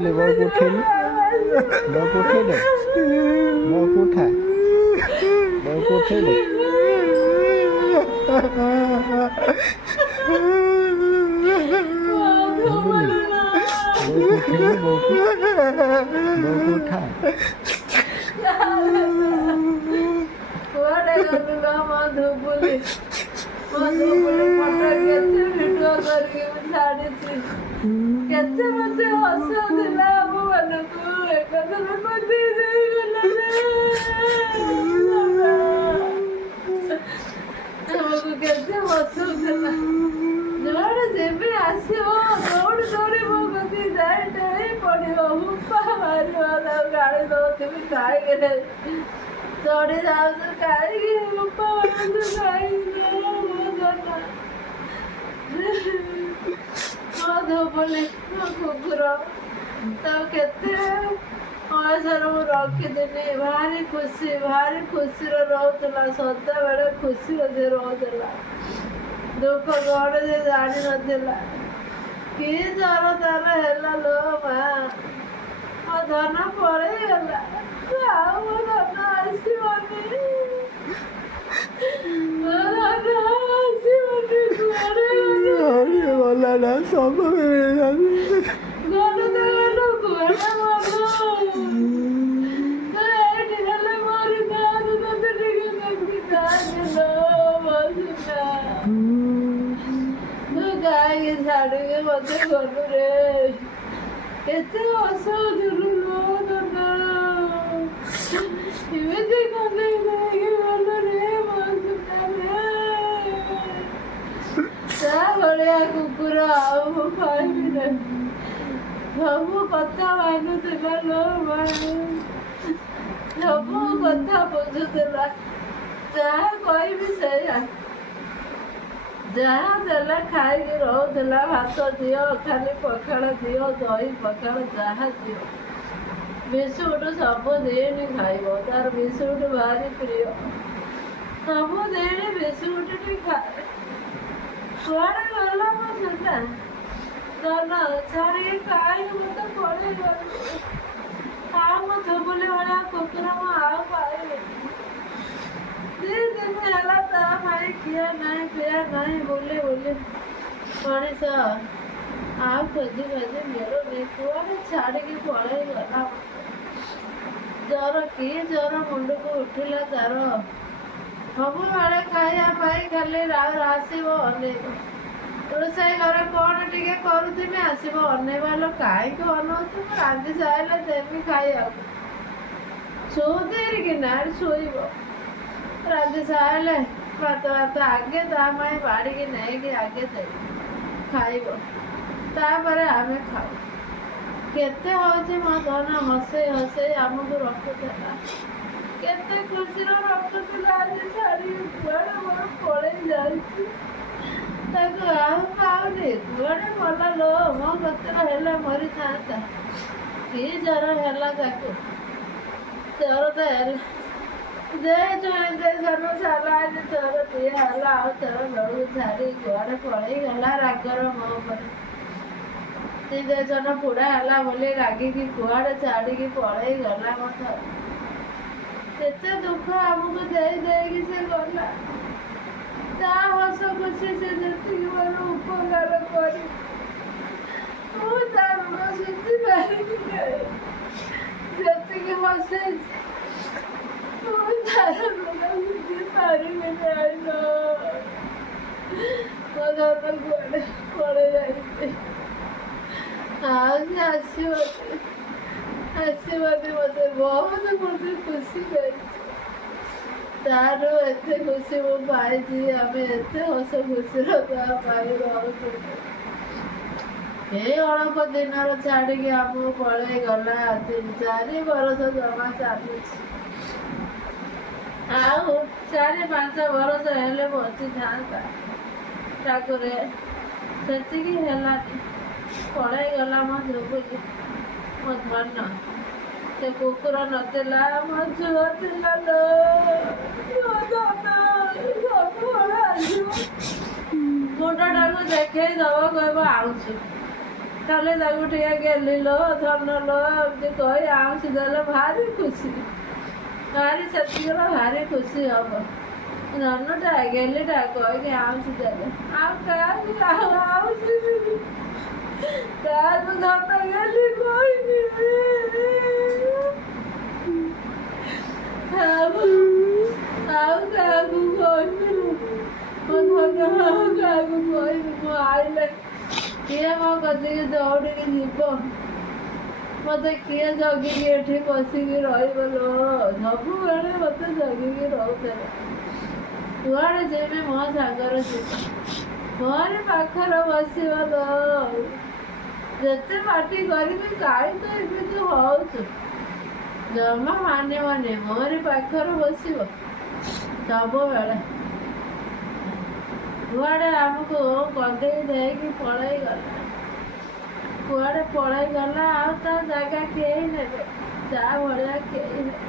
ଧବୁଲି ବଉକୁ ଉଠେଇଲୁ, ବଉକୁ ଉଠେଇଲୁ, ବଉକୁ ଉଠା, ବଉକୁ ଉଠେଇଲୁ। ଧବୁଲି ବଉକୁ ଉଠେଇଲୁ, ବଉକୁ ଉଠା। କୁଆଡ଼େ ଗଲୁ ଲୋ ମୋ ଧବୁଲି, ମୋ ଧବୁଲି ଫଟୋ କେତେ ଭିଡ଼ିଓ କରିକି ମୁଁ ଛାଡ଼ିଛି। କେତେ ମତେ ହସଉଥିଲା ଆମ ମାନଙ୍କୁ, ଏକଥର କରି ଦେଇଗଲା ଆମକୁ କେତେ ହସଉଥିଲା। ଯୁଆଡ଼େ ଯେବେ ଆସିବ ଦୌଡ଼ି ଦୌଡ଼ି ମୋ କତି ଯାଇ ଡେଇଁ ପଡ଼ିବ, ହୁପା ମାରିବ, ତାକୁ ଗାଳି ଦଉଥିବି କାହିଁକି ଚଢ଼ି ଯାଉଛୁ କାହିଁକି, ହୁପା ମାରୁଛୁ କାହିଁକି ମୋ ଧବୁଲି ମୋ କୁକୁର। ତ କେତେ ବୟସରେ ମୁଁ ରଖିଥିଲି, ଭାରି ଖୁସିରେ ରହୁଥିଲା, ସଦାବେଳେ ଖୁସିରେ ସେ ରହୁଥିଲା। ଦୁଃଖ କ'ଣ ସେ ଜାଣିନଥିଲା। କି ଜ୍ୱର ତାର ହେଲା ଲୋ ମା, ମୋ ଧନ ପଳେଇଗଲା, ଆଉ ମୋ ଧନ ଆସିବନି, ମୋ ଧନ ଆସିବନି। କୁଆଡ଼େ ଗଲା ନା ସବୁ ମିଳିଲାନି। ଗଲୁ ତ ଗଲୁ, କୁଆଡ଼େ ଗଲୁ? ଏଇଠି ହେଲେ ମରିଥାନ୍ତୁ, ତତେ ଟିକେ ଦେଖିଥାନ୍ତି ଲୋ ବସୁନା। ତୁ କାହିଁକି ଛାଡ଼ିକି ମତେ ଗଲୁ ରେ? କେତେ ହସଉଥିଲୁ ଲୋ ଧନ, ଏମିତି କନ୍ଦେଇ ଦେଇକି ଗଲୁ ରେ ବସୁନା ରେ। ତା ଭଳିଆ କୁକୁର ଆଉ ମୁଁ ପାଇବି ନାହିଁ। ସବୁ କଥା ମାନୁଥିଲା ଲୋ ମା, ସବୁ କଥା ବୁଝୁଥିଲା, ଯାହା କହିବି ସେଇଆ, ଯାହା ଦେଲେ ଖାଇକି ରହୁଥିଲା। ଭାତ ଦିଅ, ଖାଲି ପଖାଳ ଦିଅ, ଦହି ପଖାଳ ଯାହା ଦିଅ, ବିସ୍କୁଟ ସବୁଦିନ ଖାଇବ, ତାର ବିସ୍କୁଟ ଭାରି ପ୍ରିୟ, ସବୁଦିନ ବିସ୍କୁଟଟି ଖାଏ। କୁଆଡ଼େ ଗଲା ମୋ ସୁନା ଧନ, ଛାଡ଼ିକି କାହିଁକି ମତେ ପଳେଇଗଲୁ? ଆଉ ମୋ ଧବୁଲି ଭଳିଆ କୁକୁର ମୁଁ ଆଉ ପାଇବିନି। 2 ଦିନ ହେଲା ତା ପାଇଁ ଖିଆ ନାହିଁ ପିଆ ନାହିଁ, ବୁଲି ମଣିଷ ଆଉ ଖୋଜି ମିଳୁନି। କୁଆଡ଼େ ଛାଡ଼ିକି ପଳେଇଗଲା। ଜ୍ୱର କି ଜ୍ୱର ମୁଣ୍ଡକୁ ଉଠିଲା ତାର, ସବୁବେଳେ ଖାଇବା ପାଇଁ ଖାଲି ଆସିବ ଅନେଇବ। ରୋଷେଇ ଘରେ କ'ଣ ଟିକେ କରୁଥିବି, ଆସିବ ଅନେଇବ। ହେଲେ କାହିଁକି ଅନଉଛୁ? ରାନ୍ଧି ସାରିଲେ ଦେବି ଖାଇବାକୁ, ଶୋଇକିନା ଶୋଇବ। ରାନ୍ଧି ସାରିଲେ ଭାତ ଆଗେ ତା ପାଇଁ ବାଢ଼ିକି ନେଇକି ଆଗେ ଦେବି, ଖାଇବ, ତାପରେ ଆମେ ଖାଉ। କେତେ ହେଉଛି ମୋ ଧନ ହସେଇ ଆମକୁ ରଖୁଥିଲା, କେତେ ଖୁସିରେ ରଖୁଥିଲା। ଆଜି ଛାଡ଼ିକି କୁଆଡ଼େ ମୋର ପଳେଇ ଯାଇଛି, ତାକୁ ଆଉ ପାଉନି। କୁଆଡ଼େ ଭଲ ଲୋ, ମୋ କତିରେ ହେଲେ ମରିଥାନ୍ତା। କି ଜ୍ୱର ହେଲା ତାକୁ, ଜ୍ୱର ତ ହେଲା ସାଲାଇନ ଜ୍ୱର ଦିଆ ହେଲା, ଆଉ ଜ୍ୱର ବେଳକୁ ଛାଡ଼ି କୁଆଡ଼େ ପଳେଇଗଲା ରାଗର ମୋ ଉପରେ। ଇଞ୍ଜେକ୍ସନ ପୋଡ଼ା ହେଲା ବୋଲି ରାଗିକି କୁଆଡ଼େ ଛାଡ଼ିକି ପଳେଇଗଲା ମୋ ଧନ। କେତେ ଦୁଃଖ ଆମକୁ ଦେଇକି ସେ ଗଲା। ତା ହସ ଖୁସି ସେ ଯେତିକି ମୋର ଉପକାର କରି, ମୁଁ ତା ଋଣ ଶୁଝି ପାରିବି ନାହିଁ। ଯେତିକି ବସେଇଛି ମୁଁ ତାର ଋଣ ଶୁଝି ପାରିବି ନାହିଁ ଲୋ। ମୋ ଧନ କୁଆଡ଼େ ପଳେଇ ଯାଇଛି, ଆଉ ସେ ଆସିବନି। ମତେ ବହୁତ ଖୁସି ଦେଇଛି, ତାର ଏତେ ଖୁସି ମୁଁ ପାଇଛି। ଆମେ ଏତେ ହସ ଖୁସିର ତା ପାଇଁ ରହୁଛୁ। ଏଇ ଅଳ୍ପ ଦିନର ଛାଡ଼ିକି ଆମକୁ ପଳେଇ ଗଲା। 3-4 ବର୍ଷ ଜମା ଚାଲୁଛି, ଆଉ 4-5 ବର୍ଷ ହେଲେ ବଞ୍ଚିଥାନ୍ତା। ଠାକୁରେ ସେତିକି ହେଲାନି, ପଳେଇ ଗଲା ମୋ ଧବୁଲି, ମୋ ଧନ। ସେ କୁକୁର ନଥିଲା, ମୋ ଝିଅ ଥିଲା ଲୋ। ମୋ ଧନ ସବୁବେଳେ ଆସିବ, ମୁଣ୍ଡଟାକୁ ଦେଖେଇ ଦବ, କହିବ ଆଉଛୁ। କାଲି ତାକୁ ଟିକେ ଗେଲିଲ ଧନଲ ଏମିତି କହି ଆଉଁସି ଦେଲେ ଭାରି ଖୁସି, ଭାରି ସେତିକିର ଭାରି ଖୁସି ହବ। ଧନଟା ଗେଲିଟା କହିକି ଆଉଁସି ଦେଲେ ଆଉ କାହାକୁ ଆଉ ଆଉଁସି କାହାକୁ ଧନ ଗେଲି କହିନି ଆଉ କାହାକୁ କହିନି ମୋ ଧନ ଆଉ କାହାକୁ କହିନି। ମୁଁ ଆଇଲେ କିଏ ମୋ କତିକି ଦୌଡ଼ିକି ଯିବ, ମୋତେ କିଏ ଜଗିକି ଏଠି ବସିକି ରହିବ ଲୋ, ସବୁବେଳେ ମୋତେ ଜଗିକି ରହୁଥିଲା। କୁଆଡ଼େ ଯିବି ମୋ ସାଙ୍ଗରେ ଯିବ, ମୋରି ପାଖରେ ବସିବ ଲୋ। ଯେତେ ପାଟି କରିବି କାହିଁ ତ ଏମିତି ହଉଛୁ, ଜମା ମାନିବନି, ମୋରି ପାଖରେ ବସିବ ସବୁବେଳେ। କୁଆଡ଼େ ଆମକୁ କନ୍ଦେଇ ଦେଇକି ପଳେଇ ଗଲା, କୁଆଡ଼େ ପଳେଇ ଗଲା, ଆଉ ତା ଜାଗା କେହି ନେବେ, ତା ଭଳିଆ କେହି ନେବେ।